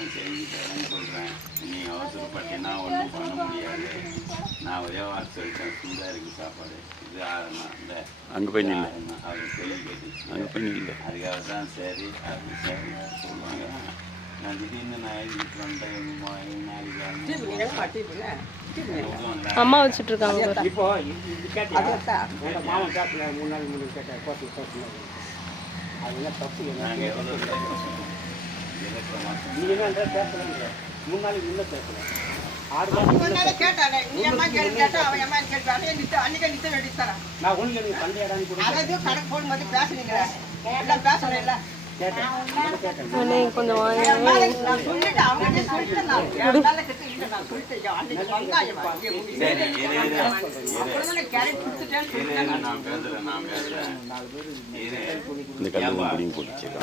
நான் செஞ்சு தரேன்னு சொல்கிறேன். நீ அவசரப்பட்டீங்கன்னா ஒன்றும் பண்ண முடியாது. நான் ஒரே வார்த்தை சொல்லிட்டேன், சூடாக இருக்குது சாப்பாடு. இது இந்த அங்கே போய் நில்ல, அது கேள்வி கேட்டுச்சு. அங்கே போய் நில்ல. அதுக்காக தான் சரி அப்படி சரி சொல்லுவாங்க. நான் திடீர்னு நான் எழுதிட்டு வந்தேன். நாளைக்கு அம்மா வச்சுட்டு இருக்காங்க. இப்போ இது கேட்டீங்க மாமன் கேட்கல 3 நாள் முன்னாடி கேட்டேன் கோர்ட்டில் அதெல்லாம் தப்பு. நாங்கள் எவ்வளோ நீங்கள் என்ன பேசலைங்க 3 நாளைக்கு முன்னே பேசலை 6 மாதம் கேட்டானே நீ அம்மா கேட்டா அவன் அம்மா கேட்டானே அன்னைக்கு நித்த வேண்டி தரேன். நான் ஒன்று எனக்கு பண்டைய இடம் கூட அதாவது கணக்கு போடும்போது பேசுனீங்க எல்லாம் பேசல இல்ல கேட்டேன் கொஞ்சம் நான் சொல்லிட்டு அவங்க சொல்லிட்டு நான் கிட்ட இல்லை நான் சொல்லிட்டேன் அன்னைக்கு வந்தாயம் கேரட் கொடுத்துட்டேன். நான் பேசுகிறேன். இந்த கல்யாணம் முடியும் போட்டுச்சுக்கா.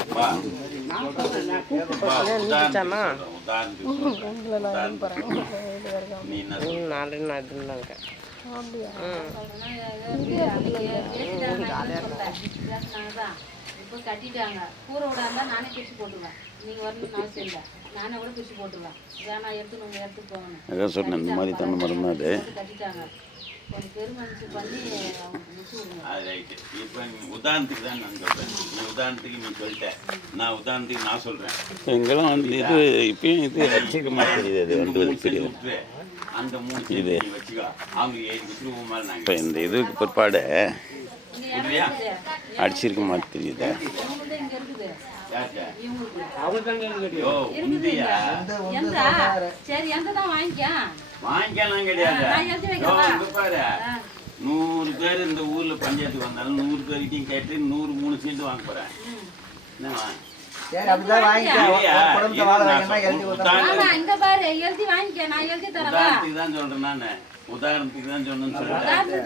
நீ என்ன இப்போ கட்டிட்டாங்க கூரை விடாம நானே பிரிச்சு போட்டுருவேன். நீங்க வரணும்னு அவசியம் இல்லை, நானே கூட பிரிச்சு போட்டுருவேன். வேணா எடுத்து உங்க இடத்துக்கு போகணும். அதான் சொன்னேன் இந்த மாதிரி தண்ணி மரம் அது கட்டிட்டாங்க. கொஞ்சம் பெருமனுச்சு பண்ணி முடிச்சு விடுங்க. அது ரைட்டு. இப்போ உதாரணத்துக்கு தான் நான் சொல்கிறேன். நீ உதாரணத்துக்கு நீ சொல்லிட்ட, நான் உதாரணத்துக்கு நான் சொல்கிறேன். எங்கெல்லாம் வந்து இது இப்பயும் இது அடிச்சிருக்க தெரியுது. அது வந்து தெரியுது. அந்த 3 இது வச்சுக்கோ. அவங்க 7 ரூபாய் நாங்கள் இப்போ இந்த இதுக்கு பிற்பாடு அடிச்சிருக்க மாதிரி தெரியுது. வாங்கிக்கலாம் கிடையாது. பாரு 100 பேர் இந்த ஊர்ல பஞ்சாயத்துக்கு வந்தாலும் 100 பேர்கிட்டையும் கேட்டு 103 சென்ட் வாங்க போறேன். உதாரணத்துக்கு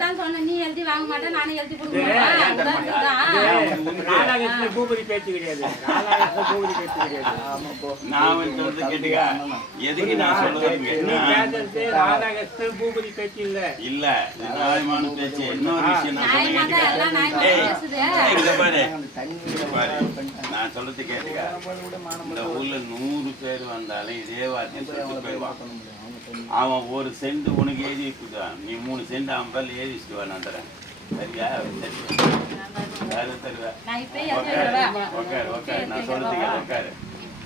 தான் சொன்னேன். நீ எழுதி வாங்க மாட்டேன், நானே எழுதி பூபதி பேச்சு கிடையாது. நான் சொல்றது கேட்டுக்கா. எதுக்கு நான் சொல்றது ராதாகிருஷ்ணன் பூபதி பேச்சு இல்ல இல்ல நியாயமான பேச்சு. இன்னொரு விஷயம் நான் சொல்றது கேட்டுக்கா. இந்த ஊர்ல 100 பேர் வந்தாலும் இதே வார்த்தையை சொல்லிட்டு போயிடுவான். அவன் 1 சென்ட் உனக்கு எழுதி வச்சுக்குவான். நீ 3 சென்ட் அவன் பேர்ல எழுதி வச்சுக்குவா. நான் தரேன். சரியா? சரி தருவேன். உட்காரு. நான் சொல்றதுக்கு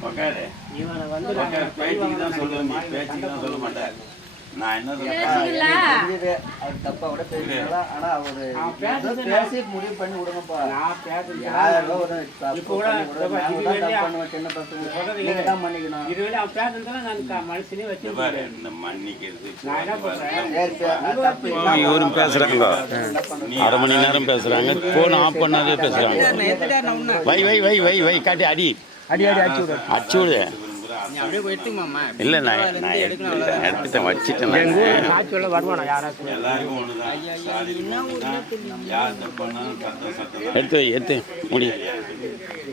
உட்காரு. பேச்சுக்கு தான் சொல்லுவேன். நீ பேச்சுக்கு தான் சொல்ல மாட்டேன். நான் என்ன சொல்றேன், தப்பா கூட பேசிக்கலாம். ஆனா அவரு பேசி முடிவு பண்ணி விடுங்கப்பா. இவரும் பேசுறாங்க. 1/2 மணி நேரம் பேசுறாங்க. போன் ஆஃப் பண்ணாதே பேசுறாங்க. வை காட்டி அடி அடிச்சு விடு. இல்லை நான் எடுத்துட்டேன் வச்சுட்டேன். எடுத்து முடி.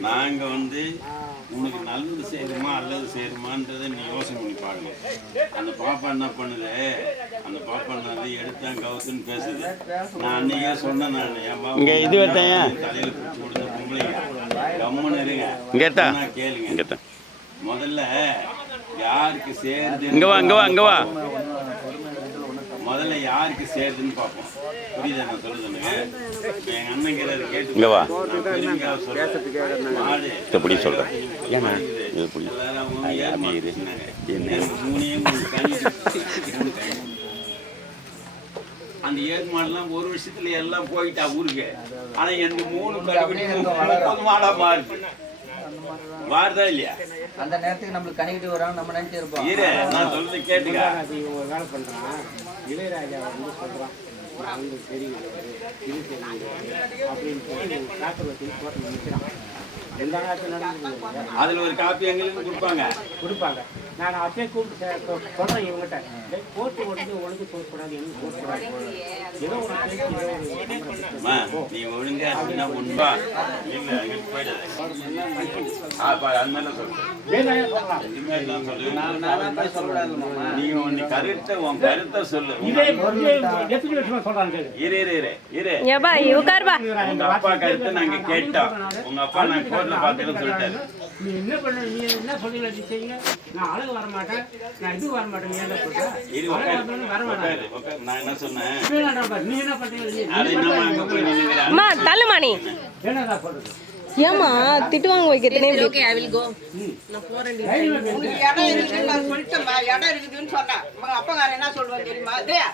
நாங்கள் வந்து உனக்கு நல்லது செய்யணுமா அல்லது செய்யணுமான்றதை நீ யோசனை பண்ணி பார்க்கணும். அந்த பாப்பா என்ன பண்ணுது, அந்த பாப்பா என்னது எடுத்தான் கவுத்துன்னு பேசுது. நான் அன்னைக்கே சொன்னேன். நான் இங்கே இது வைத்தேன் தலையில் பிடிச்சி கொடுத்த பொம்பளைங்க கம்முன்னு இருங்க. கேட்டா கேளுங்க. முதல்ல யாருக்கு சேருது, இங்க வா முதல்ல யாருக்கு சேருதுன்னு பார்ப்போம். புரியுதா நான் சொல்லுதுன்னு? எங்க அண்ணங்கிறத கேட்டு இங்க வா மாடு இப்படி சொல்றேன். அந்த ஏழு மாடுலாம் 1 வருஷத்துல எல்லாம் போயிட்டா ஊருக்கு. ஆனா எனக்கு 3 30 மாடா மாறுது. வாருதா இல்லையா? அந்த நேரத்துக்கு நம்மளுக்கு கணிக்கிட்டு வராங்க. நம்ம நினைச்சு இருப்போம். நான் சொல்றது கேட்டுக்கா. ஒரு வேலை பண்றான். இளையராஜா வந்து சொல்றான் தெரியும் அப்படின்னு சொல்லி காட்டு வச்சு கோட்டை நிற்கிறான். எல்லா நேரத்தில் அதுல ஒரு காப்பி எங்களுக்கு கொடுப்பாங்க. நான் அப்படியே கூப்பிட்டு சொல்றேன் இவங்ககிட்ட, கோர்ட்டு ஓட்டு ஒழுங்கு போகக்கூடாது, என்ன போகக்கூடாது, ஏதோ நீ ஒழுங்கா அப்படின்னா உண்பா கருத்தை சொல்லு. உங்க அப்பா கருத்தை நாங்க கேட்டோம். உங்க அப்பா நாங்க கோர்ட்ல பாத்துன்னு சொல்லிட்டாரு. நீ என்ன பண்ண, நீ என்ன சொல்லுங்க செய்யுங்க. நான் அழகு வர மாட்டேன், நான் இது வர மாட்டேன். நீ என்ன சொல்ற? இரு, அழகு உட்காரு, வரணும்னு வர மாட்டேன். உட்காரு, உட்காரு. நான் என்ன சொன்னேன்? நீ என்ன பண்றீங்க? அது என்னம்மா அங்க போய் நின்னுக்கிறா? அம்மா தள்ளுமா நீ. என்னடா சொல்றது? ஏமா திட்டு வாங்க வைக்கிறதுனே உங்களுக்கு இடம் இருக்குன்னு நான் சொல்லிட்டேன்மா, இடம் இருக்குதுன்னு சொன்னேன். உங்க அப்பங்காரன் என்ன சொல்லுவாங்க தெரியுமா? டேய்,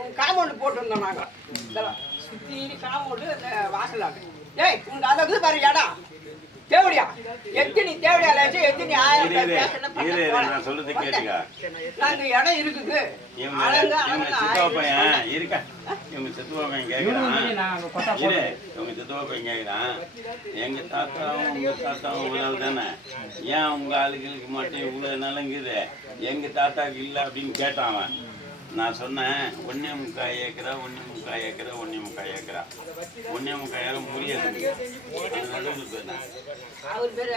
உன் காம்பவுண்ட் போட்டுருந்தோம் நாங்க. சுத்தி காம்பவுண்டு வாசலாங்க. டேய், உங்க அளவுக்கு பாரு இடம் தேவடியா, எத்தனை தேவடியாச்சு, எத்தனை ஆயிரம் பேர் பேசணும் இரு, நான் சொல்றது கேட்டுக்க. நாங்க இடம் இருக்குது. இவங்க சித்தவா பையன் இருக்கா? இவங்க சித்தவா பையன் கேட்கிறான். இரு, இவங்க சித்தவா பையன் கேட்கிறான். எங்க தாத்தாவும் உங்க தாத்தாவும் உங்களால் தானே, ஏன் உங்க ஆளுகளுக்கு மட்டும் இவ்வளவு நிலங்குது, எங்க தாத்தாக்கு இல்லை அப்படின்னு கேட்டான் அவன். நான் சொன்னேன் 1.25 ஏக்கரா 1.25 ஏக்கரா 1.25 ஏக்கரா 1.25 ஏக்கரா முடியாது. அவர் பேரு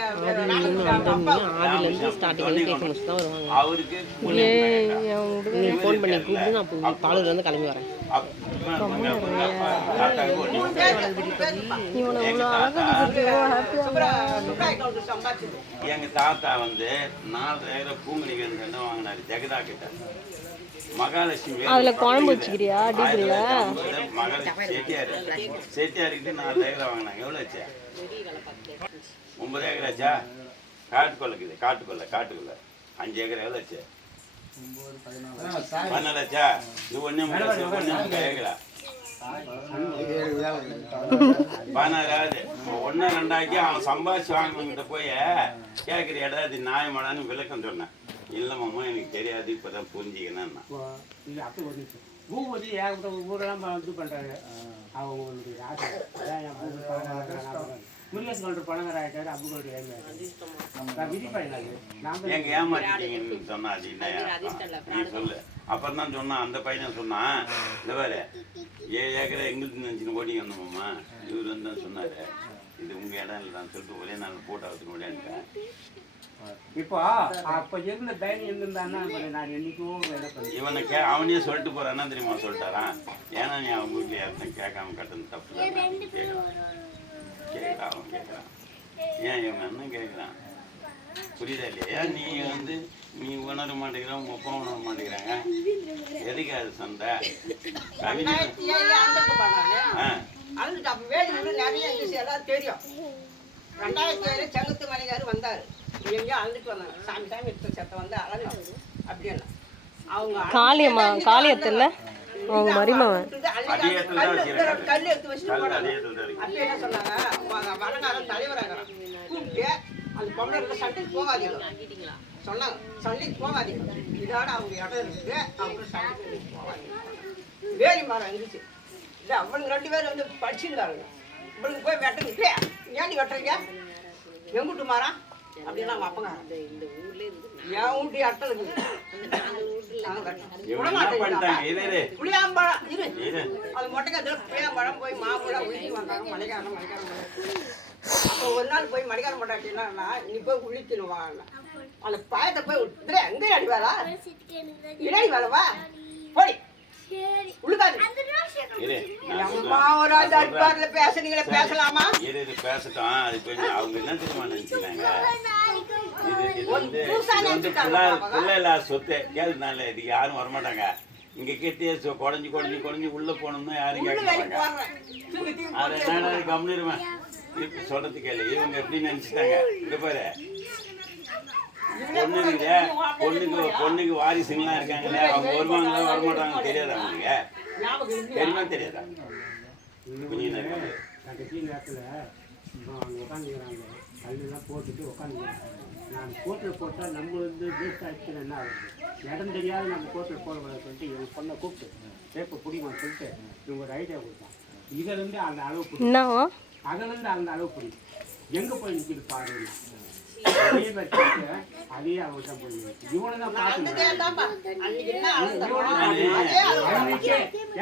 அவருக்கு ஃபோன் பண்ணி கூப்பிட்டு நான் பாலூர்ல இருந்து கிளம்பி வரேன். எங்க தாத்தா வந்து 4,000 பூங்கடிகள் வாங்கினாரு ஜெகதா கிட்ட. மகாலட்சுமி அதுல குழம்பு வச்சுக்கிறியா டீசல்ல? செட்டியார்கிட்ட 4,000 வாங்கினாங்க. எவ்வளோ ஆச்சு? 9 ஏக்கர் ஆச்சா? காட்டுக்குள்ள காட்டுக்குள்ள 5 ஏக்கர் எவ்வளோ ஆச்சு? 14 ஆச்சா? இது 1.25 ஏக்கரா 16 ஆகுது. 1 2 ஆக்கி அவன் சம்பாதிச்சு வாங்கிட்ட போய் கேட்குற இடம் அது நியாயமாடான்னு விளக்கம் சொன்னேன். இல்லைம்மா எனக்கு தெரியாது, இப்போதான் புரிஞ்சுக்கணும். பூபதி ஏகப்பட்ட ஊரெல்லாம் இது பண்ணுறாரு. அவங்களுடைய ஆசை முருகேஷ் கவுண்டர் பணக்கார ஆகிட்டாரு. அப்புகளுடைய எங்க ஏமாத்திட்டீங்கன்னு சொன்னா அது என்ன நீ சொல்லு. அப்புறம் தான் சொன்னான் அந்த பையன் சொன்னான், இந்த வேறு 7 ஏக்கரை எங்களுக்கு நினச்சின்னு ஓட்டிங்க வந்தோம்மா. இவர் வந்து தான் சொன்னார், இது உங்கள் இடம் இல்லை தான் சொல்லிட்டு ஒரே நாள் போட்டு அவத்துக்கு முடியாதுட்டேன். இப்போ அப்போ இருந்த தைரியம் இருந்திருந்தான்னா நான் என்னைக்கும் இவனுக்கு அவனே சொல்லிட்டு போறான்னா தெரியுமா சொல்லிட்டாரான். ஏன்னா நீ அவங்க வீட்டில் யாருக்கும் கேட்காம கட்டணும் தப்பு கேட்குறான். அவன் கேட்குறான், ஏன் இவங்க அண்ணன் கேட்குறான், புரியுதா இல்லையா? நீ வந்து நீ உணர மாட்டேங்கிற, உங்க அப்பா உணர மாட்டேங்கிறாங்க. எதுக்கு அது சண்டை? நிறைய எல்லாம் தெரியும். 2007 செங்குத்து மணிகாரு வந்தாரு. எங்கேயோ அழுதுட்டு வந்தாங்க. சாமி எடுத்து செத்த வந்து அழகு அப்படின்னு அவங்க காளியம்மா காளியத்தில் அவங்க மரிமாவன் கல் எடுத்து வச்சுட்டு போனாங்க. அப்படி என்ன சொன்னாங்க, வடநாளம் தலைவராக கூப்பிட்டு அந்த பொம்பளை சண்டைக்கு போகாதீங்க சொன்னாங்க. சண்டைக்கு போகாதீங்க, இதோட அவங்க இடம் இருக்குது, அவங்க சண்டைக்கு போகாதீங்க. வேலி மரம் இருந்துச்சு. இல்லை அவனுக்கு 2 பேர் வந்து படிச்சுருந்தாங்க. இவனுக்கு போய் வெட்டுங்க, ஏன் வெட்டுறீங்க, எங்கிட்டு மாறான் அப்படின்னா அவங்க அப்பங்க என் வீட்டு அட்டை இருக்குது. புளியாம்பழம் இரு, அது மொட்டைக்காத்துல புளியாம்பழம் போய் மாம்பழம் உயிரிட்டு வந்தாங்க. மலைக்காரம் அப்போ ஒரு நாள் போய் மடிக்கார மாட்டாட்டினா நீ போய் உழிக்கணும் வாங்க. அந்த பாயத்தை போய் விட்டுற எங்கே அடி வேலை இடி வேலைவா போடி உழுக்காது. பேசுனீங்களே பேசலாமா? பேசட்டும். அது கொஞ்சம் அவங்க என்ன தெரியுமா நினைச்சுக்கிறாங்க, இது வந்து சொத்து கேள்வினால இதுக்கு யாரும் வரமாட்டாங்க. இங்க கேட்டே குடஞ்சி உள்ள போனோம்னா யாரும் கேட்க மாட்டாங்க. அதனால கம்னிருவேன். இப்ப சொல்றது கேளு. இவங்க எப்படி நினைச்சிட்டாங்க, இங்க பாரு பொண்ணுக்கு வாரிசுங்களாம் இருக்காங்களே, அவங்க வருவாங்களா வரமாட்டாங்க தெரியாதா அவங்களுக்கு? தெரியுமா தெரியாதா? நேரத்தில் உட்காந்துக்கிறாங்க, கல்லாம் போட்டுட்டு உட்காந்துக்கிறாங்க. நான் கோட்டில் போட்டால் நம்ம வந்து வேஸ்ட் ஆகிடுச்சுன்னு என்ன ஆகுது? இடம் தெரியாது நம்ம கோட்டில் போடக்கூடாது சொல்லிட்டு இவங்க பொண்ணை கூப்பிட்டு சேப்பை பிடிமான்னு சொல்லிட்டு இவங்க ஒரு ஐடியா கொடுத்தான். இதிலேருந்து அந்த அளவு பிடிக்கும், அதிலேருந்து அந்த அளவு பிடிக்கும். எங்கே போய் நிற்கிது பாரு, அதே மாதிரி அதே அவங்கள்ட்ட போய் இவனை தான் பார்த்து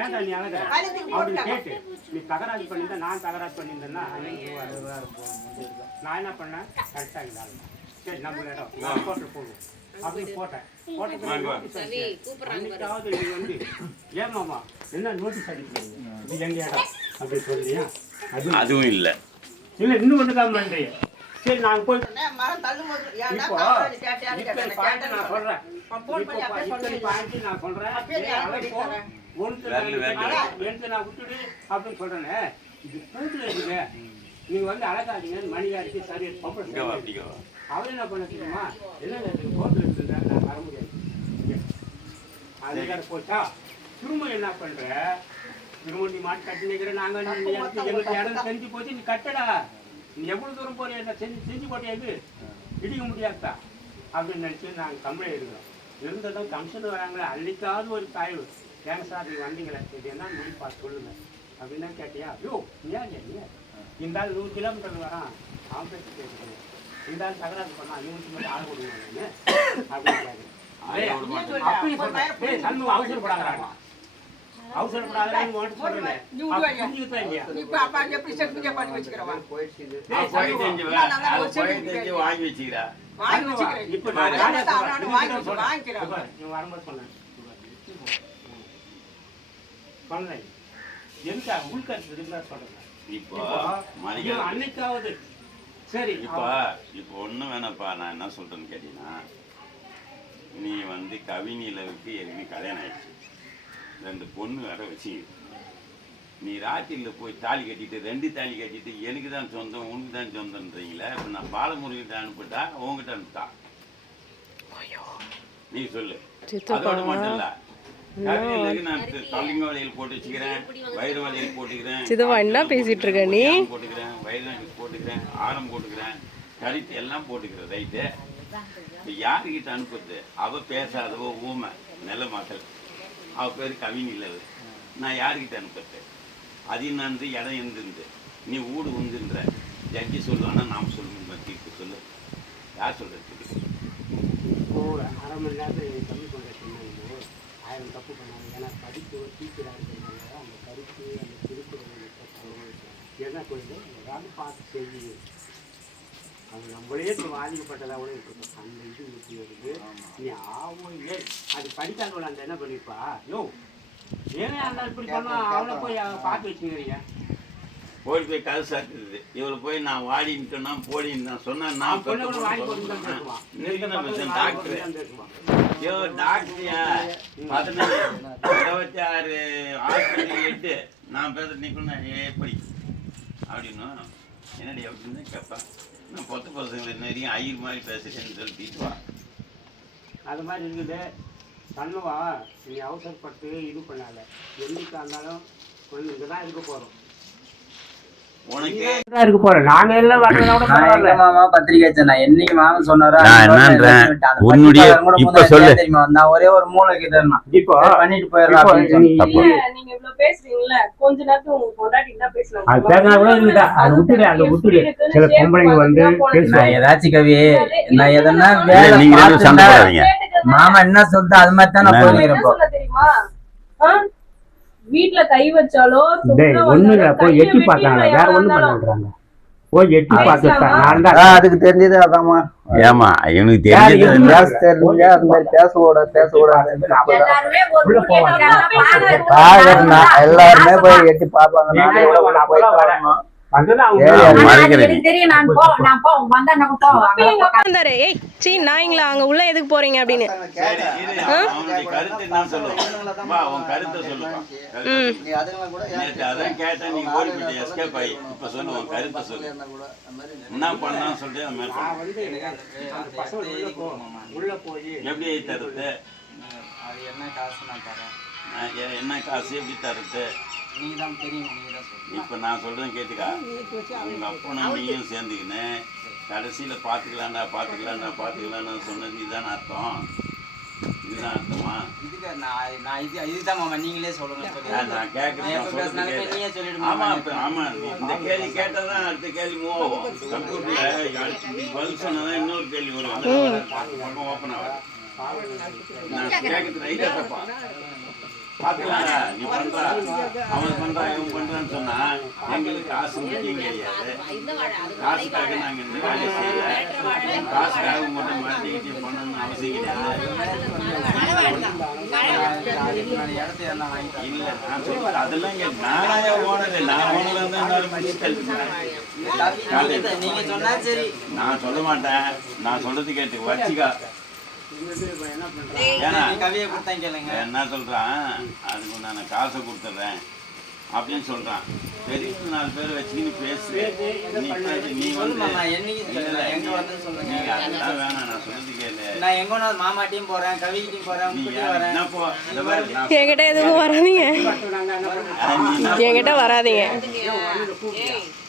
ஏன்டா நீ அழக அப்படின்னு கேட்டு நீ தகராறு பண்ணியிருந்தா நான் தகராறு பண்ணியிருந்தேன்னா நான் என்ன பண்ணேன், கரெக்டாக இருந்தாங்க. சரி நம்ம இடம் போட்டு போடுவோம் அப்படின்னு போட்டேன். போட்டதாவது இது வந்து ஏமாமா என்ன நோட்டீஸ் அடிக்கிறீங்க, இது எங்க இடம் அப்படின்னு சொல்லியா? அதுவும் இல்லை இன்னும் ஒன்று தான் பண்ணுறீங்க. சரி நாங்கள் போய் மரம் தள்ளும்போது ஏன்டா இப்போ காப்பாத்தி கேட்டியான்னு இப்போ கேட்டேன். பாயிண்ட் நான் சொல்றேன். ஃபோன் பண்ணி இப்போ அப்படியே இப்படி சொல்லுங்க. பாயிண்ட் நான் சொல்றேன். அப்படியே நீ யார் இப்போ பண்ணிட்டு ஒன்று எடுத்து நான் விட்டுடு அப்படின்னு சொல்றேனே. இது கூட்டுல இருக்குங்க. நீங்க வந்து அழகாதீங்கன்னு மணிகாரிக்கு சரி இங்க வா, அப்படிங்க வா. அவர் என்ன பண்ண தெரியுமா? இல்லைங்க எனக்கு கோர்ட்டில் இருக்குங்க நான் வர முடியாது. அதுக்காக போச்சா திரும்ப என்ன பண்ற? திரும்ப நீ மாட்டு கட்டி நிற்கிற நாங்கள் எங்களுக்கு இடம் செஞ்சு போச்சு நீ கட்டடா. நீ எவ்வளவு தூரம் போறியா செஞ்சு போட்டியாது இடிக்க முடியாதா அப்படின்னு நினச்சி நாங்கள் கம்ப்ளைண்ட் எடுக்கிறோம். இருந்ததும் கமிஷன் வராங்களே அள்ளிக்காவது ஒரு தாய்வு ஏங்க சார் நீங்கள் வந்தீங்களே இது என்ன முடிப்பா சொல்லுங்க அப்படின்னு தான் கேட்டியா? ஐயோ ஏன் நீ இந்த ஆள் 100 கிலோமீட்டர் வரான் அவன் பேசி கேட்குறேன். இந்த ஆள் தகராறு பண்ணான் இவனுக்கு மட்டும் ஆள் கொடுங்க அப்படின்னு கேட்குறேன். அப்படி சொல்றேன். சண்முகம் அவசரப்படாத அவசரப்படாத சொல்றேன். இப்ப அப்பா எப்படி செட்டிங்க பண்ணி வச்சுக்கிறவா? போயிடுச்சு இது. வாங்கி வச்சுக்கிறா. வாங்கி வச்சுக்கிறேன். இப்ப நான் நான் அவனோட வாங்கிக்கிறேன். வரும்போது சொன்னேன் சொன்னேன் எதுக்கா உள்கருத்து இருக்குதா சொல்றேன். இப்போ இப்போ அன்னைக்காவது சரி இப்போ ஒன்றும் வேணாப்பா. நான் என்ன சொல்றேன்னு கேட்டீங்கன்னா, நீ வந்து கவினிலவுக்கு ஏற்கனவே கல்யாணம் ஆயிடுச்சு, 2 பொண்ணு வேற வச்சு நீ ராத்திரியில் போய் தாலி கட்டிட்டு 2 தாலி கட்டிட்டு எனக்கு தான் சொந்தம் உனக்கு தான் சொந்தம்ன்றீங்களே. இப்போ நான் பாலமுருகிட்ட அனுப்பிட்டா உங்ககிட்ட அனுப்பிட்டா நீ சொல்லு. அதோட மட்டும் இல்லை, கவினிலுக்கு நான் கலிங்க வளையல் போட்டு வச்சுக்கிறேன், வயிறு வளையல் போட்டுக்கிறேன், சிதம்பா என்ன பேசிட்டு இருக்க நீ? போட்டுக்கிறேன், வயிறு போட்டுக்கிறேன், ஆரம் போட்டுக்கிறேன், கருத்து எல்லாம் போட்டுக்கிறேன். ரைட்டு. இப்போ யாருக்கிட்ட அனுப்புறது? அவள் பேசாதவோ ஊமை நல்ல மக்கள். அவள் பேர் கவினிலவு. நான் யாருக்கிட்ட அனுப்புறது? அது என்னந்து இடம் இருந்துருந்து நீ ஊடு உந்துன்ற ஜட்ஜி சொல்லுவானா நாம் சொல்லுங்க தீர்ப்பு சொல்லு. யார் சொல்கிறதுக்கு? ஒரு அரை மணி நேரத்தில் கம்மி பண்ணுற சொன்னாங்க 1000 தப்பு பண்ணாங்க. ஏன்னா படிப்பு டீச்சராக இருக்கிறதுனால அந்த கருத்து அந்த திருக்குறள் என்ன கொஞ்சம் ஏதாவது பார்த்து செய்யுது. அது நம்மளே பாதிக்கப்பட்டதாக கூட இருக்கட்டும். அந்த இது ஊற்றி வருது நீ ஆகும் இல்லை அது படிக்காதவள அந்த என்ன பண்ணிப்பா? யோ ஏன்னா அந்த இப்படி சொன்னால் அவனை போய் பார்த்து வச்சுக்கிறீங்க. போய் கதை சாத்துது. இவளை போய் நான் வாடின்னு சொன்னா போடின்னு நான் சொன்னா நான் டாக்டர் ஐயோ டாக்டரியா 26 ஹாஸ்பிட்டல் 8 நான் பேச நிற்கணும் எப்படி அப்படின்னு என்னடி அப்படின்னு கேட்பேன். நான் 10 பசங்களை நிறைய ஐயர் மாதிரி பேசுறேன்னு சொல்லி தீட்டுவா. அது மாதிரி இருக்குது. பண்ணுவா நீ அவசரப்பட்டு இது பண்ணாத. என்னைக்கா இருந்தாலும் கொஞ்சம் இங்கே தான் இருக்க போகிறோம். உனக்கு இருக்க போறேன் நாங்க எல்லாம் மாமா பத்திரிக்கை வச்சேன். என்னைக்கு மாமா சொன்னாரோ உன்னுடைய இப்ப சொல்லு தெரியுமா? நான் ஒரே ஒரு மூளைக்கு இப்போ பண்ணிட்டு போயிடுறேன். நீங்க இவ்வளவு பேசுறீங்கல்ல, கொஞ்ச நேரத்துக்கு உங்க பொண்டாட்டி தான் பேசுறாங்க. அது பேசினா கூட இல்லடா. அது விட்டுடு அந்த விட்டுடு. சில பொம்பளைங்க வந்து நான் ஏதாச்சும் கவி நான் எதனா நீங்க வேலை சண்டை போடாதீங்க. மாமா என்ன சொல்றது அது மாதிரி தான் நான் போயிருக்கேன். தெரியுமா? வீட்டுல கை வச்சாலோ ஒண்ணு போய் எட்டி பார்த்தாங்க. வேற ஒண்ணும் பண்ணாங்க. போய் எட்டி பார்த்துட்டாங்க. அதுக்கு தெரிஞ்சது அதாம்மா. ஏமா இவனுக்கு தெரிஞ்சது பேச தெரிஞ்ச அது மாதிரி பேசக்கூடாது எல்லாருமே போய் எட்டி பார்ப்பாங்க. நாய்ங்களா அங்க உள்ள எதுக்கு போறீங்க அப்படின்னு கருத்து என்ன சொல்லுவா? உன் கருத்தை சொல்லுவா. அதான் கேட்டேன் நீ ஓடி போயிட்டு எஸ்கேப் ஆகி இப்ப சொல்லு உன் கருத்தை சொல்லு. என்ன பண்ணான்னு சொல்லிட்டு எப்படி தருது? என்ன காசு நான் தரேன். என்ன காசு எப்படி தருது? நீதான் தெரியும். நீதான் சொல்லு. இப்ப நான் சொல்றேன் கேட்டுக்கா. உங்க அப்பனும் நீயும் சேர்ந்துக்கின்னு கடைசியில பாத்துக்கலான்னு சொன்னது இதுதான் அர்த்தம். இதுதான் அர்த்தமா? இதுக்கு நான் இதுதான் மாமா நீங்களே சொல்லுங்க. நான் கேட்கறேன். ஆமா ஆமா இந்த கேள்வி கேட்டதான் அடுத்த கேள்வி மூவ் ஆகும். கம்ப்யூட்டர்ல பதில் சொன்னதான் இன்னொரு கேள்வி வரும். ஓப்பன் ஆகும். நான் கேட்கறது ரைட்டா தப்பா? பாத்துக்கலாங்க. நீ பண்றா அவன் பண்றான் இவன் பண்றான்னு சொன்னா எங்களுக்கு காசு முக்கியம் கிடையாது. காசுக்காக நாங்க இந்த வேலையை செய்யல. காசுக்காக மட்டும் மாட்டிக்கிட்டு பண்ணணும்னு அவசியம் கிடையாது. இல்ல நான் சொல்றது அதெல்லாம் இங்க நானாயா ஓனரு, நான் ஓனரா இருந்தா எல்லாரும் நீங்க சொன்னா சரி. நான் சொல்ல மாட்டேன், நான் சொல்றது கேட்டு வச்சுக்கா. என்ன பண்றேன் ஏன்னா கவியை கொடுத்தா கேளுங்க. என்ன சொல்றான், அதுக்கு நான் காசை கொடுத்துட்றேன் அப்படின்னு சொல்றான். பெரிய 4 பேர் வச்சுக்கின்னு பேசு. நீ வந்து நான் என்னைக்கு சொல்லல, எங்க வந்து சொல்லுங்க. நீங்க அதெல்லாம் வேணாம், நான் சொல்றது கேளு. நான் எங்கோனா மாமாட்டியும் போறேன், கவிக்கிட்டையும் போறேன், நீ உங்ககிட்ட வரேன். என்ன போ, இந்த மாதிரி நான் என்கிட்ட எதுவும் வராதீங்க, நாங்க என்ன பண்றோம் நீ என்ன என்கிட்ட வராதீங்க.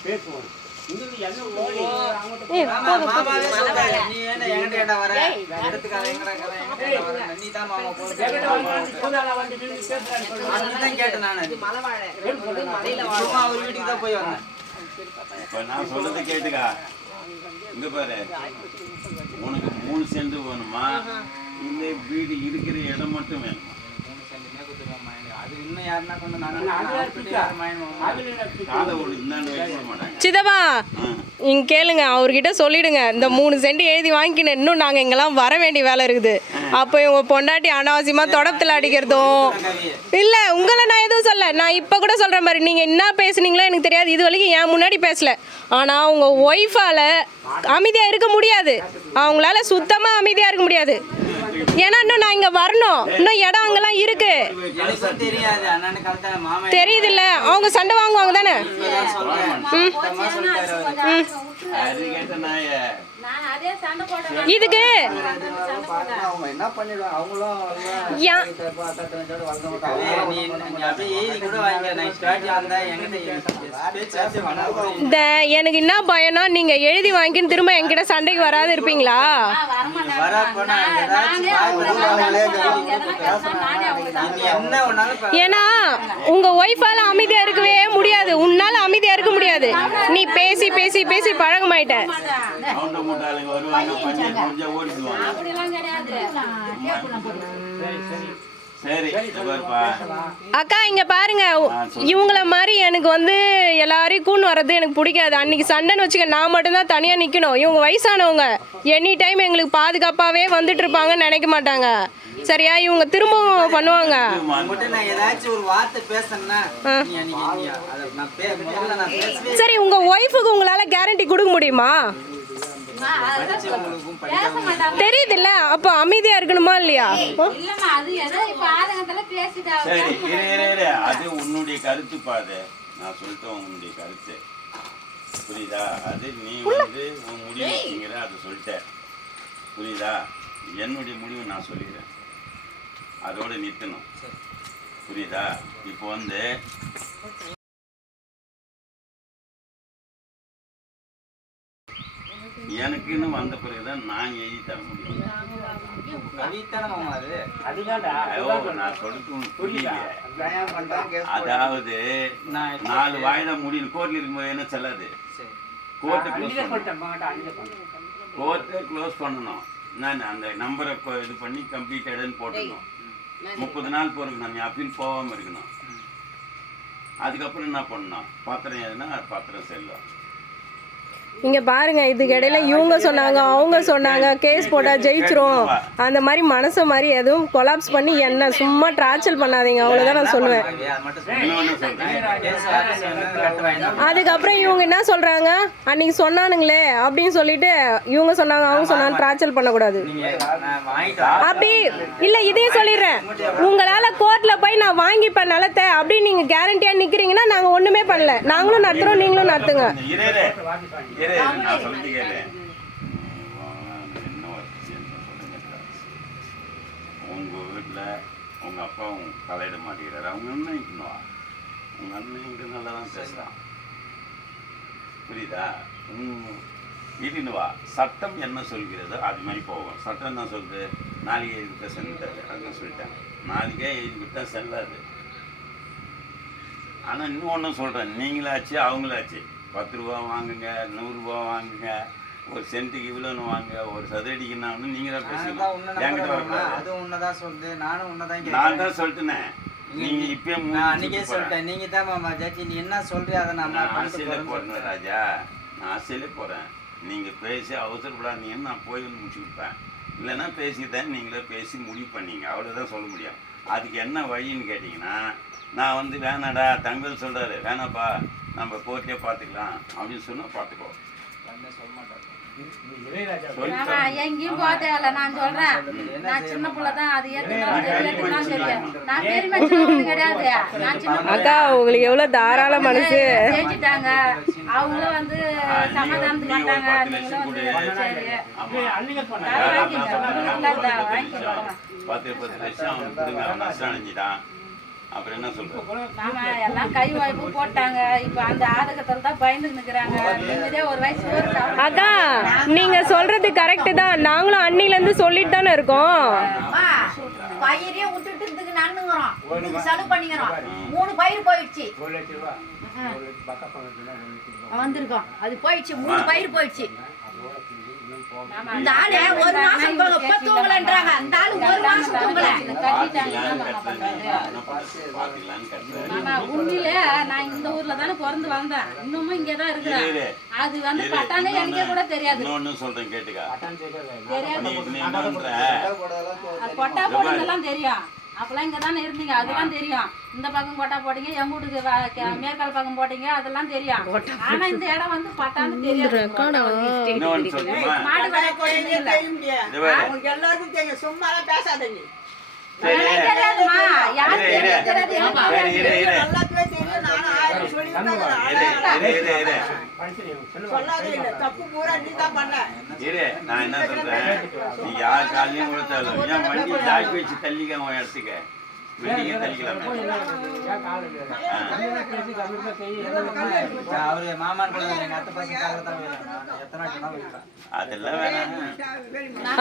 பேசுவோம். உங்களுக்கு என்ன ஓடி மாமாவே சொல்றாரு, நீ ஏன்டா என்கிட்ட ஏன்டா வர, எடுத்துக்காத எங்கடா கதை, என்கிட்ட வர, நீ தான் மாமா போட்டு அதுதான் கேட்டேன் நானு. சும்மா ஒரு வீட்டுக்கு தான் போய் வந்தேன். இப்ப நான் சொல்றதை கேட்டுக்கா. இங்க பாரு, உனக்கு 3 சென்ட் வேணுமா, இல்ல வீடு இருக்கிற இடம் மட்டும் வேணுமா? அது இன்னும் யாருன்னா கொண்டு நான் காலை ஒரு இந்தாண்டு வைக்க மாட்டாங்க. சித்தப்பா இங்க கேளுங்க, அவர்கிட்ட சொல்லிடுங்க, இந்த 3 சென்ட் எழுதி வாங்கிக்கின, இன்னும் நாங்கள் இங்கெல்லாம் வர வேண்டிய வேலை இருக்குது. அப்போ இவங்க பொண்டாட்டி அனாவசியமாக தொடப்பத்தில் அடிக்கிறதும் இல்லை. உங்களை நான் எதுவும் சொல்ல, நான் இப்போ கூட சொல்கிற மாதிரி நீங்கள் என்ன பேசுனீங்களோ எனக்கு தெரியாது, இது வரைக்கும் என் முன்னாடி பேசலை. ஆனால் உங்கள் ஒய்ஃபால் அமைதியாக இருக்க முடியாது, அவங்களால சுத்தமாக அமைதியாக இருக்க முடியாது. ஏன்னா இன்னும் நான் இங்கே வரணும், இன்னும் இடம் அங்கெல்லாம் இருக்கு. எனக்கும் தெரியாது அண்ணனு கலத்தான மாமா தெரியுதுல்ல, அவங்க சண்டை வாங்குவாங்க தானே. அது கேட்ட நாய நான் அதே சண்டை போட்டேன். இதுக்கு அவங்க என்ன பண்ணிடுவாங்க, அவங்களும் யா- நீ அப்படியே எழுதி கூட வாங்க. நான் ஸ்டார்டிங் வந்தா எங்கிட்ட பேச்சு இந்த எனக்கு என்ன பயம்னா, நீங்க எழுதி வாங்கின்னு திரும்ப என்கிட்ட சண்டைக்கு வராது இருப்பீங்களா? என்ன ஒன்னாலும் ஏன்னா உங்க ஒய்ஃபால அமைதியா இருக்கவே முடியாது, உன்னால அமைதியா இருக்க முடியாது. நீ பேசி பேசி பேசி பழகமாயிட்ட. கவுண்ட மூட்டாளுங்க வருவாங்க, பஞ்சாயத்து முடிஞ்சா ஓடிடுவாங்க. அப்படிலாம் கிடையாது. சரி பாருப்பா. அக்கா இங்க பாருங்க, இவங்கள மாதிரி எனக்கு வந்து எல்லாரையும் கூண்டு வர்றது எனக்கு பிடிக்காது. அன்னைக்கு சண்டைன்னு வச்சுக்க, நான் மட்டும்தான் தனியா நிக்கணும். இவங்க வயசானவங்க, எனி டைம் எங்களுக்கு பாதுகாப்பாவே வந்துட்டு இருப்பாங்கன்னு நினைக்க மாட்டாங்க. சரியா? இவங்க திரும்பவும் பண்ணுவாங்க. நான் ஏதாச்சும் ஒரு வார்த்தை பேசணும்னா நீ அன்னைக்கு நான் முதல்ல நான் பேசவே சரி, உங்க ஒய்ஃபுக்கு உங்களால கேரண்டி கொடுக்க முடியுமா? பேச மாட்டாங்க. தெரியுது இல்ல, அப்ப அமைதியா இருக்கணுமா இல்லையா? இல்லம்மா, அது ஏதோ இப்ப ஆதங்கத்துல பேசிட்டாங்க. சரி இரு, அது உன்னுடைய கருத்து பாது. நான் சொல்லிட்டேன் உன்னுடைய கருத்து, புரியுதா? அது நீ வந்து உன் முடிவு வச்சுங்கிற, அது சொல்லிட்டேன், புரியுதா? என்னுடைய முடிவு நான் சொல்லிடுறேன், அதோட நிறுத்தணும், புரியுதா? இப்போ வந்து எனக்குன்னு வந்த பிறகுதான் நான் எழுதி தர முடியும். கவிதான மாமா அது அதுதான்டா நான் சொல்றது உனக்கு புரியல. கல்யாணம் பண்றாங்க. அதாவது 4 வாய்தா முடியும் கோர்ட்ல இருக்கும்போது என்ன செல்லாது, கோர்ட்டை க்ளோஸ் பண்ணணும். நான் அந்த நம்பரை இது பண்ணி கம்ப்ளீட்டடுன்னு போட்டுக்கணும். 30 நாள் போறதுக்கு நான் அப்பீல் போகாமல் இருக்கணும். அதுக்கப்புறம் என்ன பண்ணணும், பத்திரம் எதுனா பத்திரம் செல்லும். இங்க பாருங்க, இதுக்கு இடையில இவங்க சொன்னாங்க அவங்க சொன்னாங்க, கேஸ் போட்டா ஜெயிச்சிரும், அந்த மாதிரி மனசு மாதிரி எதுவும் கொலாப்ஸ் பண்ணி என்ன சும்மா டார்ச்சர் பண்ணாதீங்க, அவ்வளவுதான் நான் சொல்லுவேன். இன்னொன்னு சொல்றேன், அதுக்கப்புறம் இவங்க என்ன சொல்றாங்க, அன்னைக்கு சொன்னானுங்களே அப்படின்னு சொல்லிட்டு இவங்க சொன்னாங்க அவங்க சொன்னாங்க, டார்ச்சர் பண்ணக்கூடாது. அப்படி இல்ல, இதையும் சொல்லிடுறேன், உங்களால கோர்ட்ல போய் நான் வாங்கிப்பேன் நிலத்தை அப்படின்னு நீங்க கேரண்டியா நிக்கிறீங்கன்னா நாங்க ஒண்ணுமே பண்ணல, நாங்களும் நடத்துறோம் நீங்களும் நடத்துங்க. நான் சொல்லிட்டு கேளு. என்ன ஒரு விஷயம் சொல்லுங்க, உங்க வீட்டுல உங்க அப்பா தலையிட மாட்டேங்கிறாரு, அவங்க அண்ணன் இருக்கணுவா? உங்க அண்ணன் இங்க நல்லா தான் பேசுறான், புரியுதா? இதுன்னுவா சட்டம் என்ன சொல்கிறதோ அது மாதிரி போகும். சட்டம் என்ன சொல்லுது, நாளைக்கே எழுதி விட்டா செல்லாது, அதுதான் சொல்லிட்டேன், நாளைக்கே எழுதி விட்டா செல்லாது. ஆனால் இன்னும் ஒன்றும் சொல்கிறேன், நீங்களாச்சு அவங்களாச்சு 10 ரூபா வாங்குங்க, 100 ரூபா வாங்குங்க, ஒரு சென்ட்டுக்கு இவ்வளோன்னு வாங்க, ஒரு சதுரடிக்குன்னா நீங்கள் தான் பேசணும், என்கிட்ட வரக்கூடாது. அது உன்னதான் சொல்லுது, நானும் உன்னதான் நான் தான் சொல்லிட்டேனே, நீங்கள் இப்பயே அன்னைக்கே சொல்லிட்டேன். நீங்க தான் மாமா ஜாச்சி, நீ என்ன சொல்றியா அதை நான் ஆசையில போறேன் ராஜா, நான் ஆசையில போறேன். நீங்க பேசி அவசரப்படாதீங்கன்னு நான் போய் வந்து முடிச்சு கொடுப்பேன். இல்லைன்னா பேசிதான் நீங்களே பேசி முடிவு பண்ணீங்க, அவ்வளோதான் சொல்ல முடியும். அதுக்கு என்ன வழின்னு கேட்டிங்கன்னா, நான் வந்து வேணாடா தங்கல் சொல்கிறாரு, வேணாப்பா நம்ம கோர்ட்டே பார்த்துக்கலாம் அப்படின்னு சொன்னால் பார்த்துக்கோ. ஆமா, எங்கேயும் போக தேவையில்ல. நான் சொல்றேன், நான் சின்ன பிள்ளை தான், அது ஏற்றுக்கலாம் தெரியும். நான் பெருமை சின்னது கிடையாது. நான் சின்ன அக்கா உங்களுக்கு எவ்வளவு தாராள மனசு. செஞ்சுட்டாங்க, அவங்களும் வந்து சமாதானத்துக்கு வந்தாங்க. நீங்களும் வந்து சரி வாங்கிக்கலாம். 10 லட்சம் அவனுக்கு கொடுங்க, அவன் நஷ்டம் அடைஞ்சிட்டான். அப்புறம் என்ன சொல்ற? மாமா எல்லாம் கை வாய்ப்பு போட்டாங்க. இப்ப அந்த ஆதகத்துல தான் பயந்து நிக்கிறாங்க. நிம்மதியா ஒரு வயசு ஒரு சாப்பிட. அக்கா நீங்க சொல்றது கரெக்ட் தான். நாங்களும் அன்னில இருந்து சொல்லிட்டு தானே இருக்கோம். பயிரே விட்டுட்டு இதுக்கு நன்னுங்கிறோம், இதுக்கு செலவு பண்ணிக்கிறோம். 3 பயிர் போயிடுச்சு, 1 லட்ச ரூபா பக்க பணத்துல 1 லட்ச ரூபா வந்திருக்கோம். அது போயிடுச்சு, 3 பயிர் போயிடுச்சு. மாமா, இந்த ஆளு 1 மாசம் தூங்கலன்றாங்க. அந்த ஆளு 1 மாசம் தூங்கல. மாமா உண்மையிலே நான் இந்த ஊர்ல தானே பிறந்து வந்தேன், இன்னமும் இங்கதான் இருக்கிறேன். அது வந்து பட்டானே எனக்கே கூட தெரியாது. இன்னொன்னு சொல்றேன் கேட்டுக்கா. தெரியாது. நீ என்ன பண்ற? அது கொட்டா போடுறதெல்லாம் தெரியும். அப்பெல்லாம் இங்க தானே இருந்தீங்க, அதெல்லாம் தெரியும். இந்த பக்கம் கொட்டா போட்டீங்க, எங்க வீட்டுக்கு மேற்கால் பக்கம் போட்டீங்க, அதெல்லாம் தெரியும். ஆனா இந்த இடம் வந்து பட்டான்னு தெரியாது. இன்னொன்னு சொல்லுமா? மாடு வர போட்டீங்க இல்ல. அவங்களுக்கு எல்லாருக்கும் தெரியும், சும்மாலாம் பேசாதீங்க. அதெல்லாம் தெரியாதுமா, யாருக்கு தெரியாது, தெரியாது, எனக்கு தெரியாது. எல்லாத்துக்குமே தெரியும். நானும் 1000 சொல்லிவிட்டாங்க. சொல்லாதீங்க, தப்பு பூரா நீ தான் பண்ண. நான் என்ன சொல்றேன், நீ யார் காலையும் கொடுத்தாலும் ஏன் வண்டி தாக்கி வச்சு தள்ளிக்க உன் இடத்துக்கு வண்டிக்கே தள்ளிக்கலாம். அவரு மாமான் கூட எங்க அத்தை பசங்க எத்தனை வாட்டி வைக்கிறேன். அதெல்லாம் வேணாம்.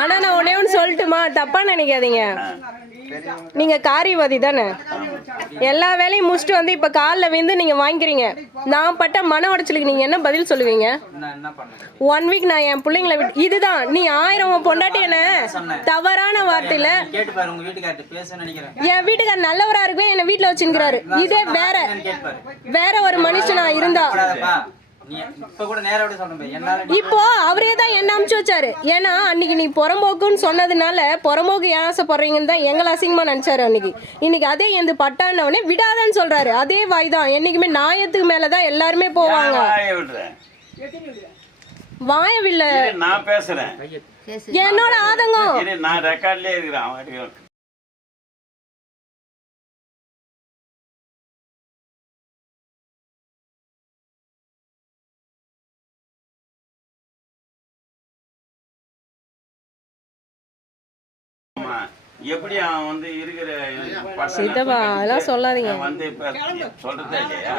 ஆனா நான் ஒன்னே ஒன்று சொல்லட்டுமா, தப்பா நினைக்காதீங்க. நீங்க காரியவாதி தானே, எல்லா வேலையும் முடிச்சுட்டு வந்து இப்ப காலில் விழுந்து நீங்க வாங்கிக்கிறீங்க. நான் பட்ட மன உடைச்சலுக்கு நீங்க என்ன பதில் சொல்லுவீங்க? என்ன பண்ணேன் 1 வீக் நான் என் பிள்ளைங்களை விட்டு இதுதான் நீ 1000 பொண்டாட்டி என்ன தவறான வார்த்தையில கேட்டு பாரு, உங்க வீட்டுக்கார்ட்ட பேச நினைக்கிறேன். என் வீட்டுக்கார் நல்லவரா இருக்கவே என்ன வீட்டுல வச்சுக்கிறாரு. இதே வேற ஒரு மனுஷனா இருந்தா இப்ப கூட நேரடி சொல்றேன், என்னால இப்போ அவரே தான் என்ன அமுச்சு வச்சாரு. ஏன்னா அன்னைக்கு நீ புறம்போக்குன்னு சொன்னதுனால புறம்போக்கு ஏன் ஆசைப்படுறீங்கன்னு தான் எங்களை அசிங்கமா நினைச்சாரு அன்னைக்கு. இன்னைக்கு அதே எந்த பட்டானவனே விடாதான்னு சொல்றாரு. அதே வாய் தான். என்னைக்குமே நியாயத்துக்கு மேலதான் எல்லாருமே போவாங்க. வாயவில்ல, நான் பேசுறேன், என்னோட ஆதங்கம். நான் ரெக்கார்ட்லயே இருக்கிறேன். எப்படி அவன் வந்து இருக்கிற சித்தப்பா அதெல்லாம் சொல்லாதீங்க. வந்து இப்ப சொல்றதே இல்லையா?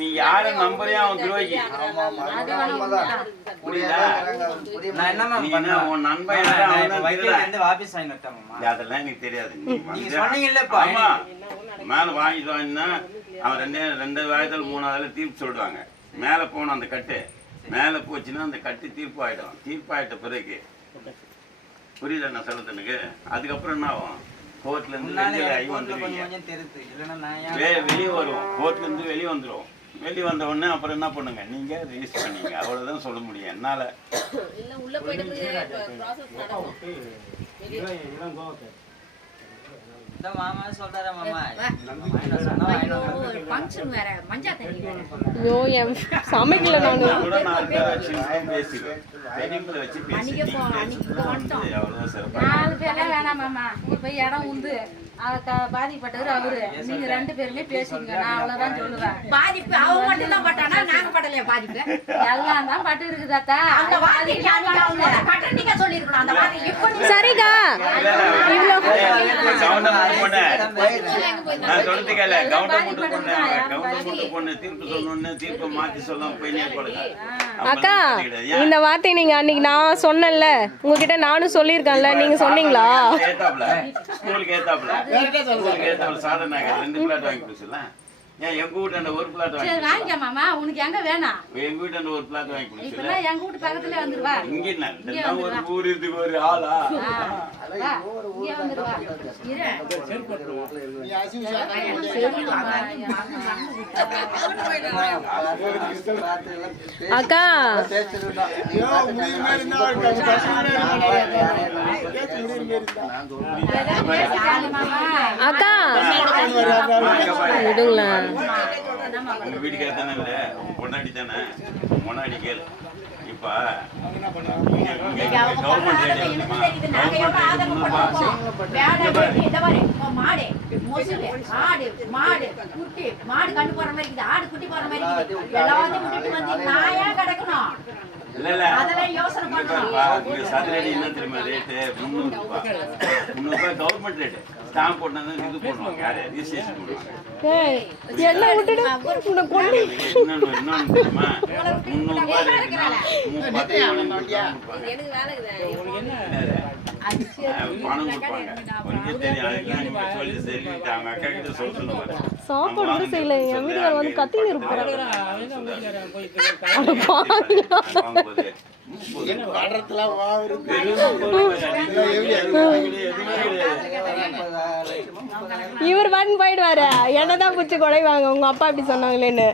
நீ யார நம்பரையா அவன் துரோகி. புரியுதா? உன் நண்பன் அதெல்லாம் எனக்கு தெரியாது. ஆமா, மேல வாங்கிட்டு வாங்கினா அவன் 2 வாரத்துல 3வது தீர்ப்பு சொல்லுவாங்க. மேல போன அந்த கட்டு மேல போச்சுன்னா அந்த கட்டு தீர்ப்பு ஆயிடும். தீர்ப்பு ஆயிட்ட பிறகு புரியுதா நான் சொல்றதுக்கு? அதுக்கப்புறம் என்ன ஆகும்? கோர்ட்ல இருந்து வெளியே வருவோம். கோர்ட்ல இருந்து வெளியே வந்துடும். வெளியே வந்த உடனே அப்புறம் என்ன பண்ணுங்க, நீங்க ரெஜிஸ்டர் பண்ணீங்க, அவ்வளவுதான் சொல்ல முடியும் என்னால. மாமா சொல்றாரா மாமா ஃபங்க்ஷன் வேற மஞ்சா தண்ணி வேற. ஐயோ என் சமைக்கல நானு. கூட 4 பேர் வச்சு பேசிடுவேன். பெரியவங்கள வச்சு அன்னைக்கு வந்துட்டோம். எவ்வளவு சிறப்பா 4 பேர்லாம் வேணாம் மாமா. இப்ப இடம் உண்டு, பாதிப்பட்டவர் அவரு. நீங்க 2 பேருமே பேசிங்க, நான் அவ்வளவுதான் சொல்லுவேன். பாதிப்பு அவன் மட்டும் தான் பட்டானா, நாங்க படலையா பாதிப்பு? எல்லாம் தான் பட்டு இருக்குதாத்தா. அந்த வார்த்தை பட்ட நீங்க சொல்லிருக்கணும். அந்த வார்த்தை இப்போ சரிக்கா நான் சொல்றது கேள. கவுண்டர் போட்டு பொண்ணு தீர்ப்பு சொல்லணும்னு தீர்ப்பை மாத்தி சொல்லாம போய் போடுங்க. அக்கா இந்த வார்த்தை நீங்க அன்னைக்கு நான் சொன்னேன்ல, உங்ககிட்ட நானும் சொல்லியிருக்கேன்ல, நீங்க சொன்னீங்களா? ஏத்தாப்ல ஸ்கூலுக்கு ஏத்தாப்ல சாதனை 2 பிளாட் வாங்கி கொடுத்துலாம். ஏன் எங்க வீட்டாண்ட ஒரு பிளாட் சரி வாங்கி வாங்கிக்க மாமா உனக்கு எங்க வேணாம் எங்க வீட்டாண்ட ஒரு பிளாட் வாங்கி கொடுத்துல இப்பெல்லாம் எங்க வீட்டு பக்கத்துல வந்துருவா இங்க என்ன இதெல்லாம் ஒரு ஊர் இதுக்கு ஒரு ஆளா வா, இங்கே வந்துருவா அக்கா அக்கா விடுங்களேன். உங்க வீட்டுக்கு தானே இல்ல பொன்னாடி தானே பொன்னாடி கேள் இப்ப கவர்மெண்ட் ரேட் மாடு மொசுடு ஆடு மாடு குட்டி மாடு கண்டு போற மாதிரி இருக்குது ஆடு குட்டி போற மாதிரி இருக்குது எல்லாத்தையும் விட்டுட்டு வந்து நான் ஏன் கிடக்கணும் இல்ல அதெல்லாம் யோசனை பண்ணணும் சதுரடி என்ன தெரியுமா ரேட்டு 300 ரூபாய் கவர்மெண்ட் ரேட்டு ஸ்டாம்ப் போட்டு இது பண்ணுவாங்க யாரு ரிஜிஸ்ட்ரேஷன் பண்ணுவாங்க என்ன விட்டுட்டு உன்னை கொண்டு இன்னொன்னு தெரியுமா 300 ரூபாய் ரேட்டுனா 10 பணம் கொடுப்பாங்க உனக்கே தெரியும் அதுக்கு நீங்க சொல்லி சொல்லிட்டாங்க அக்கா கிட்ட சொல்லுவாங்க சாப்பாடு கூட செய்யல என் வீட்டுக்கார வந்து கத்தின்னு இருப்பாரு. இவர் வான்னு போயிடுவாரு என்னதான் பூச்சி குறைவாங்க உங்க அப்பா இப்படி சொன்னாங்களேன்னு.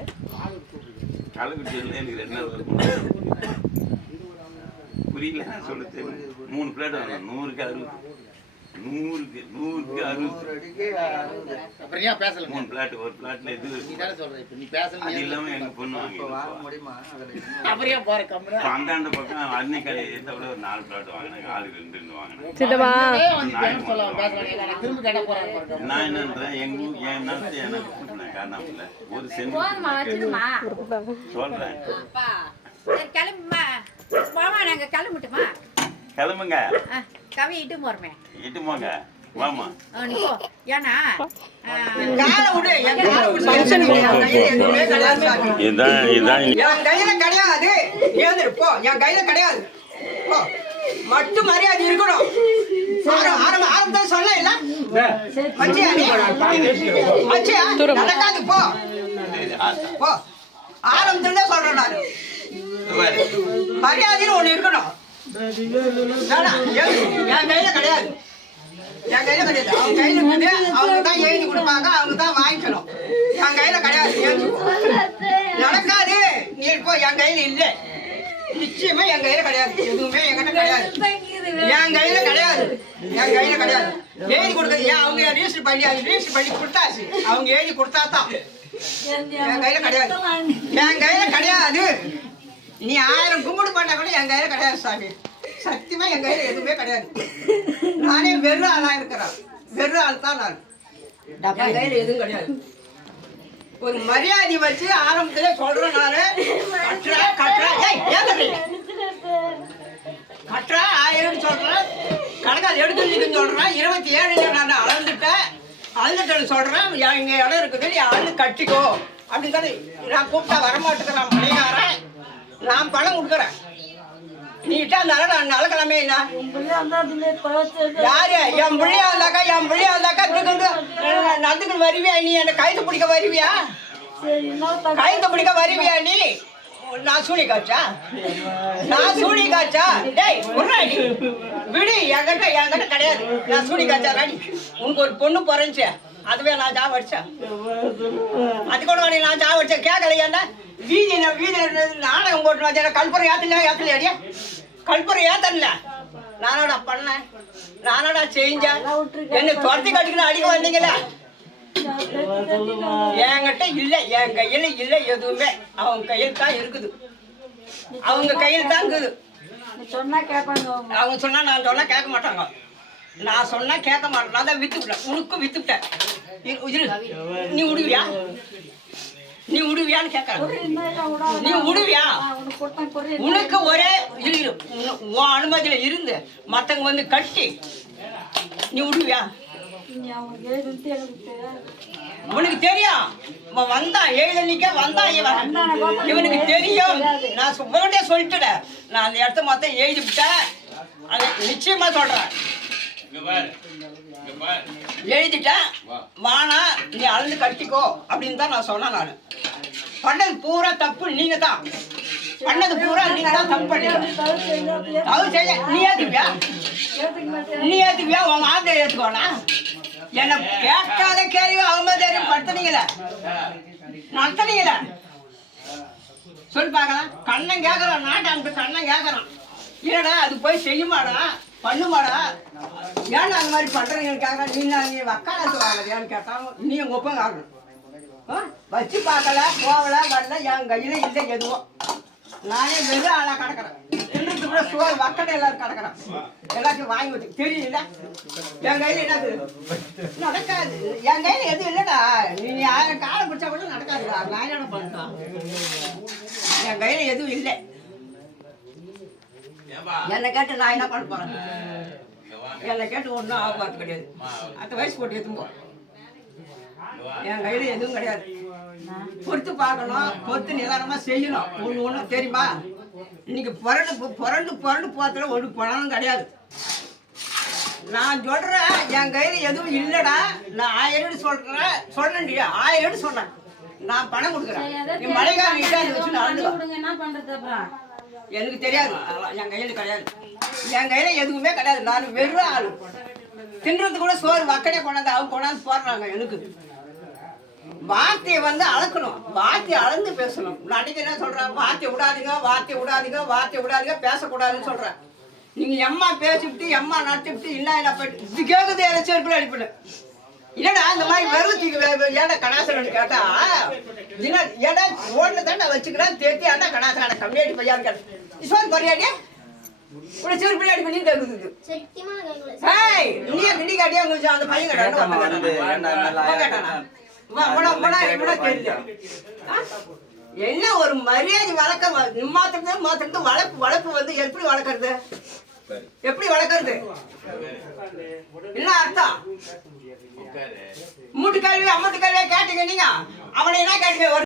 புரியல சொல்லுது 3 பிளேட் வாங்க 100க்கு 60 100க்கு 60 அப்புறம் ஏன் பேசல 3 பிளேட் ஒரு பிளேட்ல இது நீ தானே சொல்ற இப்ப நீ பேசல அது இல்லாம எங்க பொண்ணு வாங்க முடியுமா அப்புறம் ஏன் போற கம்பெனி அந்தாண்ட பக்கம் அன்னை கடையை விட ஒரு 4 பிளேட் வாங்கினாங்க ஆளுக்கு 2 வாங்கினாங்க சித்தப்பா சொல்லலாம் பேசலாம் நான் திரும்ப கேட்ட போறேன் பாருங்க நான் என்னன்றேன் எங்க என் நாட்டு எனக்கு கூட்டினேன் காரணம் ஒரு சென்ட் போதுமா வச்சிருமா சொல்றேன் அப்பா சரி கிளம்புமா மாமா நாங்க கிளம்பிட்டுமா கிளம்புங்க கவி இட்டு போறமே இட்டு போங்க வாமா நீ போ ஏன்னா காலை விடு என் காலை விடு என் கையில எதுவுமே கிடையாது சாமி. இதான் என் கையில கிடையாது ஏந்திரு போ என் கையில கிடையாது போ மட்டும் மரியாதை இருக்கணும் ஆரம்பத்தில் சொல்ல இல்ல மச்சியா நீ மச்சியா நடக்காது போ போ ஆரம்பத்துல சொல்றேன் நான் மரியாதைன்னு ஒண்ணு இருக்கணும் என் கையில கிடையாது என் கையில கிடையாது அவங்க கையில இருக்குது அவங்க தான் எழுதி கொடுப்பாங்க அவங்க தான் வாங்கிக்கணும் என் கையில கிடையாது நடக்காது நீ இப்போ என் கையில இல்லை நிச்சயமா என் கையில கிடையாது எதுவுமே என்கிட்ட கிடையாது என் கையில கிடையாது என் கையில கிடையாது எழுதி கொடுக்குறது ஏன் அவங்க ரிஜிஸ்டர் பண்ணி கொடுத்தாச்சு அவங்க எழுதி கொடுத்தா தான் என் கையில கிடையாது என் கையில கிடையாது நீ 1000 கும்பிடு பண்ணா கூட என் கையில கிடையாது சாமி சத்தியமா என் கையில எதுவுமே கிடையாது நானே வெறும் ஆளா இருக்கிறேன் வெறும் ஆள் தான் நான் என் கையில எதுவும் கிடையாது ஒரு மரியாதை வச்சு ஆரம்பத்திலே சொல்றேன் நானு கட்டுறா ஏய் ஏன் கட்டுறா 1000 சொல்றேன் கணக்காது எடுத்துன்னு சொல்றேன் 27 நான் அளந்துட்டேன்னு சொல்றேன் இங்க இடம் இருக்குது நீ ஆளு கட்டிக்கோ அப்படின்னு சொல்லி நான் கூப்பிட்டா வரமாட்டேங்கிறேன் மணிகாரன் நான் பணம் கொடுக்குறேன் நீ இட்டா இருந்தாலும் நான் அளக்கலாமே என்ன யாரு என் பிள்ளையா இருந்தாக்கா நடந்துக்கிட்டு வருவியா நீ என்ன கைது பிடிக்க வருவியா கைது பிடிக்க வருவியா நீ நான் சூனி காய்ச்சா டேய் முன்னாடி விடு என்கிட்ட கிடையாது நான் சூனி காய்ச்சா ராணி உனக்கு ஒரு பொண்ணு பிறந்துச்சு அதுவே நான் ஜாப் அடிச்சேன் அது கூட நான் ஜாப் அடிச்சேன் கேட்கலையா வீதி நாடகம் போட்டு வச்சேன் கல்புரம் ஏத்தலையா கல்புரம் ஏத்தல நானடா பண்ணேன் நானடா செஞ்சேன் என்ன துரத்தி கட்டிக்கிட்டு அடிக்க வந்தீங்களா என்கிட்ட இல்லை என் கையில இல்லை எதுவுமே அவங்க கையில் தான் இருக்குது அவங்க கையில் தான் இருக்குது அவங்க சொன்னா நான் சொன்னா கேட்க மாட்டாங்க நான் சொன்னா கேட்க மாட்டேன் நான் தான் வித்துவிட்டேன் உனக்கும் வித்துவிட்டேன் நீ விடுவியா நீ விடுவியான்னு கேட்கறாங்க நீ விடுவியா உனக்கு ஒரே இரு உன் அனுமதியில இருந்து மத்தவங்க வந்து கட்டி நீ விடுவியா உனக்கு தெரியும் வந்தா எழுதன்னிக்க வந்தா இவனுக்கு தெரியும் நான் உங்கள்கிட்ட சொல்லிட்டுடேன் நான் அந்த இடத்த மொத்தம் எழுதி விட்டேன் அது நிச்சயமா சொல்றேன் எழுதிட்டேன் வானா நீ அளந்து கட்டிக்கோ அப்படின்னு தான் நான் சொன்னேன். நான் பண்ணது பூரா தப்பு நீங்க தான், பண்ணது பூரா நீங்க தான் தப்பு பண்ணீங்க. அவர் செய்ய நீ ஏத்துவியா? நீ ஏத்துவியா? உன் மாப்பிள்ளை ஏத்துக்கோனா? என்ன கேட்காத கேள்வி அவமதியம் படுத்துனீங்களே, நடத்துனீங்களே, சொல்லி பார்க்கலாம். கண்ணன் கேட்கறான், நாட்டாங்க கண்ணன் கேட்கறான். இல்லடா அது போய் செய்யுமாடா, பண்ணுமாடா, ஏன்னா அந்த மாதிரி பண்றீங்கன்னு கேட்கறான். நீ வக்காலத்து வாங்கலையான்னு கேட்டான். நீ எங்க ஒப்பங்க ஆகணும். வச்சு பார்க்கல, போகல, வரல, என் கையில இல்லை எதுவும். நானே வெறும் ஆளா கிடக்குறேன். தின்னுட்டு கூட சோறு வக்கடை எல்லாரும் கிடக்குறேன். எல்லாத்தையும் வாங்கி வச்சு தெரியல. என் கையில என்னது நடக்காது. என் கையில எதுவும் இல்லடா. நீ 1000 காலம் பிடிச்சா கூட நடக்காதுடா. நான் என்ன பண்ணுறேன்? என் கையில எதுவும் இல்லை. என்னை கேட்டு நான் என்ன பண்ண போறேன்? என்னை கேட்டு ஒன்றும் ஆக பார்த்து கிடையாது. அந்த வயசு போட்டு எதுவும் என் கையில எதுவும் கிடையாது. பொறுத்து பார்க்கணும், பொறுத்து நிதானமா செய்யணும். ஒண்ணு தெரியுமா? இன்னைக்கு புரண்டு போறதுல ஒரு பணமும் கிடையாது. நான் சொல்றேன், என் கையில எதுவும் இல்லடா. நான் 1000 சொல்றேன், 1000 சொன்னேன். நான் பணம் கொடுக்குறேன். நீ மழைக்காலம் வச்சு என்ன பண்றது அப்புறம்? எனக்கு தெரியாது. என் கையில கிடையாது. என் கையில எதுவுமே கிடையாது. நான் வெறும் ஆளு. தின்றது கூட சோறு வக்கடே கொண்டாந்து அவங்க கொண்டாந்து போடுறாங்க. எனக்கு வார்த்தையை வந்து அளக்கணும், வார்த்தையை அளந்து பேசணும். நடிகை என்ன சொல்றேன்? வார்த்தையை விடாதீங்க, பேசக்கூடாதுன்னு சொல்றேன். நீங்க எம்மா பேசிவிட்டு எம்மா நட்டுவிட்டு என்ன போயிட்டு இது கேட்குது யாரும் செருப்புல அடிப்பேன். இல்லடா இந்த மாதிரி வெறும் ஏடா கணாசன் கேட்டா ஏடா ரோட்ல தான் வச்சுக்கிறேன் தேத்தி ஆண்டா கணாசன் கம்மியாடி பையான்னு கேட்டேன். இஸ்வான் குறையாடியா உட செருப்புல அடி பண்ணி கேட்குது. நீ காட்டியா உங்களுக்கு அந்த பையன் கேட்டானா? என்ன ஒரு மரியாதை வளர்க்க மாத்திரத்து வளர்ப்பு வந்து எப்படி வளர்க்கறது? எப்படி வளர்க்கறது? என்ன அர்த்தம்? மூட்டு கல்வி அம்மட்டு கல்வியா கேட்டீங்க நீங்க. அவனை என்ன கேட்டீங்க?